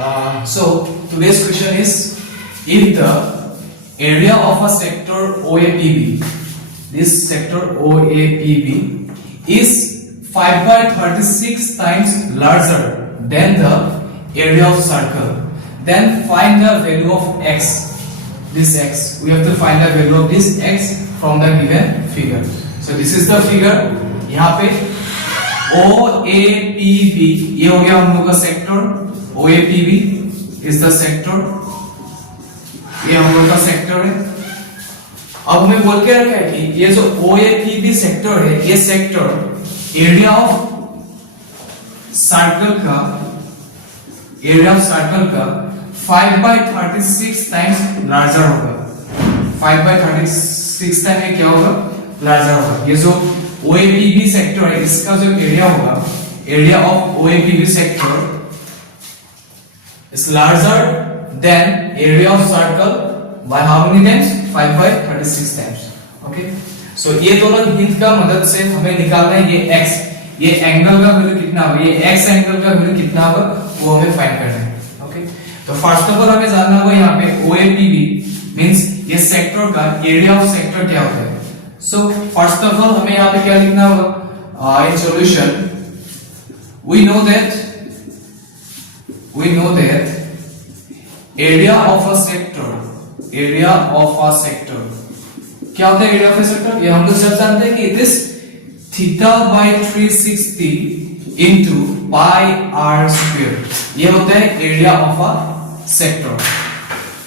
So today's question is, if the area of a sector OAPB, this sector OAPB is 5 by 36 times larger than the area of circle, then find the value of x. This x, we have to find the value of this x from the given figure. So this is the figure. यहाँ पे OAPB ये हो गया हम लोग का sector. OAPB is the sector, ये हम लोग का सेक्टर है. अब हमें बोल के रखा है कि ये जो OAPB सेक्टर है, ये सेक्टर एरिया ऑफ सर्कल का 5 by 36 टाइम्स लार्जर होगा. 5 by 36 टाइम ये क्या होगा, लार्जर होगा. ये जो OAPB सेक्टर है, इसका जो एरिया होगा, area of OAPB sector is larger than area of circle by how many times? 5 by 36 times. Okay, so ये दोनों हिंट का मदद से हमें निकालना है ये x, ये एंगल का वैल्यू कितना होगा, ये x एंगल का वैल्यू कितना होगा, वो हमें फाइंड करना है. ओके, तो फर्स्ट ऑफ ऑल हमें जानना होगा यहाँ पे OAPB मींस ये सेक्टर का एरिया ऑफ सेक्टर क्या होता है. सो फर्स्ट ऑफ ऑल हमें यहाँ पे क्या लिखना होगा, in solution we know that area of a sector क्या होता है, एरिया ऑफ ए सेक्टर. ये हम लोग सब जानते हैं कि it is theta by 360 into pi r square. ये होता है area of a sector,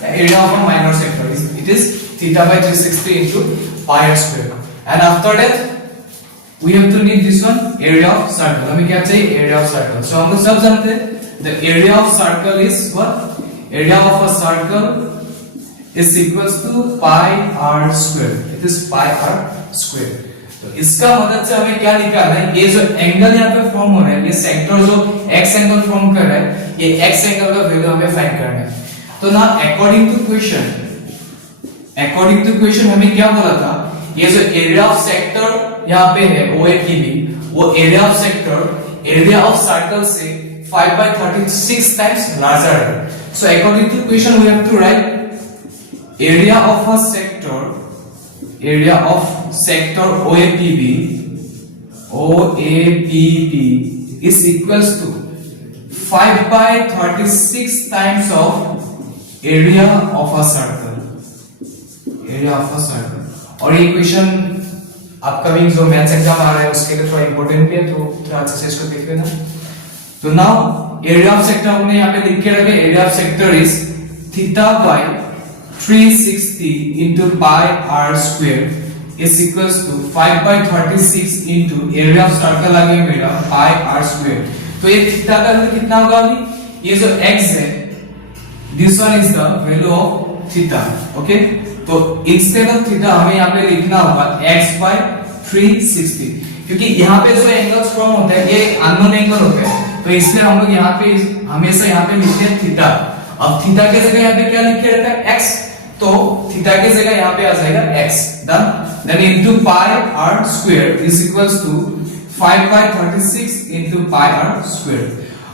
area of a minor sector. It is theta by 360 into pi r square. And after that we have to need this one, area of circle. हमें क्या चाहिए, area of circle. सो हम लोग सब जानते हैं the area of circle is what, area of a circle is equals to pi r square. It is pi r square. तो इसका मदद से हमें क्या निकालना है, ये जो एंगल यहाँ पे फॉर्म हो रहा है, ये सेक्टर जो x एंगल फॉर्म कर रहा है, ये x एंगल का वैल्यू हमें फाइंड करना है. तो ना अकॉर्डिंग टू क्वेश्चन हमें क्या बोला था, ये जो एरिया ऑफ सेक्टर यहाँ पे है OAPB, वो area of sector area of circle से 5 by 36 times larger है. So according to question we have to write area of a sector OAPB is equals to 5 by 36 times of area of a circle. और ये question upcoming जो maths exam आ रहा है उसके लिए थोड़ा इंपॉर्टेंट भी है, तो थोड़ा अच्छे से इसको देख लेना. तो नाउ एरिया ऑफ सेक्टर हमने यहाँ पे लिख के रखे, area of sector is theta by 360 into pi r square is equals to 5 by 36 into area of circle आ गया मेरा पाई आर स्क्वायर. तो ये थीटा का वैल्यू कितना होगा अभी, ये जो x है, this one is the value of theta. Okay, तो इंस्टेड ऑफ थीटा हमें यहाँ पे लिखना होगा x by 360, क्योंकि यहाँ पे जो एंगल्स फॉर्म होता है ये अननोन एंगल होते हैं, तो इसलिए हम लोग यहाँ पे हमेशा यहाँ पे लिखते हैं थीटा. अब थीटा की जगह यहाँ पे क्या लिखे रहता है, x, तो थीटा की जगह यहाँ पे आ जाएगा x. Then into pi r square is equals to 5 by 36 into pi r square.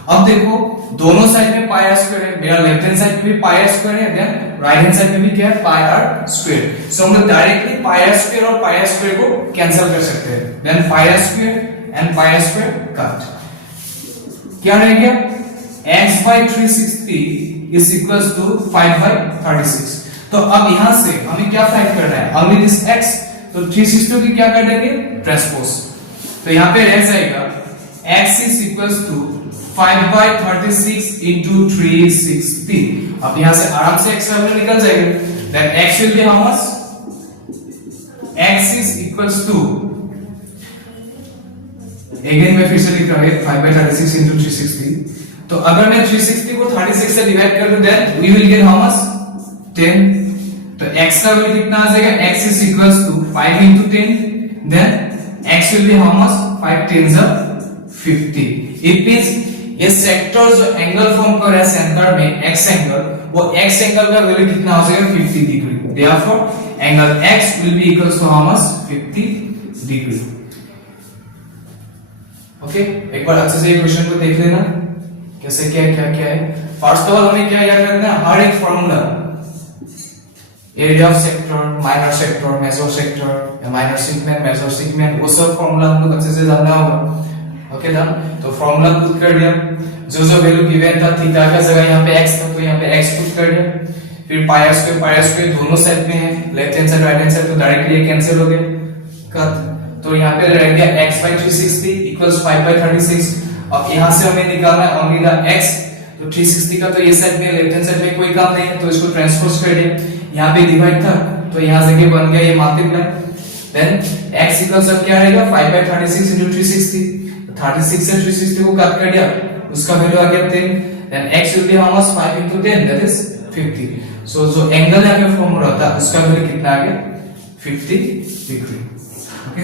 अब देखो दोनों साइड में पाई आर स्क्वायर है, मेरा लेफ्ट हैंड साइड पे भी पाई आर स्क्वायर है, देन राइट हैंड साइड में भी क्या है, पाई आर स्क्वायर. सो हम लोग डायरेक्टली पाई आर स्क्वायर और पाई आर स्क्वायर को कैंसिल कर सकते हैं. Then pi r square and pi r square cut. क्या रह गया, x by 360 is equals to 5 by 36. तो अब यहां से हमें क्या फाइंड करना है, only this x, तो 360 की क्या कर देंगे, ट्रांसपोज. तो यहाँ पे रह जाएगा x is equals to 5 by 36 into 360. अब यहाँ से आराम से x वैल्यू निकल जाएगा. Then x will be how much, x is equals to, again मैं फिर से लिख रहा हूं 5 by 36 into 360. तो अगर मैं 360 को 36 से डिवाइड कर दूं, then we will get how much, 10. तो x का वैल्यू कितना आ जाएगा, x is equals to 5 into 10. देन x will be how much, 5 10s are 50. It means ये सेक्टर जो एंगल फॉर्म कर रहा है सेंटर में x एंगल, वो x एंगल का वैल्यू कितना हो जाएगा, 50 degree. Therefore angle x will be equals to how much, 50 degree. Okay, एक बार अच्छे से ये क्वेश्चन को देख लेना कैसे क्या है. फर्स्ट ऑफ ऑल हमें क्या याद रखना है, हर एक formula area of sector, minor sector, major sector, minor segment, major segment, वो सब फॉर्मूला हमको अच्छे से जानना होगा। Okay done. तो फॉर्मूला पुट कर दिया, जो वैल्यू गिवन था थीटा का जगह यहाँ पे x था तो यहाँ पे x पुट कर दिया, फिर पाई स्क्वायर दोनों साइड में है, left hand side right hand side, तो डायरेक्टली ये कैंसिल हो गया कट। तो यहाँ पे रह गया x by 360 इक्वल्स 5 by 36। अब यहाँ से हमें निकालना है ओनली द x, तो 360 का तो ये साइड में लेफ्ट हैंड साइड में कोई काम नहीं है तो इसको ट्रांसपोज कर दिया, यहाँ पे डिवाइड था तो यहाँ से क्या बन गया ये मल्टीप्लाई, देन x इक्वल्स अब क्या रहेगा 5 by 36 into 360, 36 से 360 को कट कर दिया, उसका वैल्यू आ गया 10, देन x will be how much 5 into 10 that is 50। सो जो एंगल यहाँ पे फॉर्म हो रहा था उसका वैल्यू कितना आ गया 50 डिग्री। ओके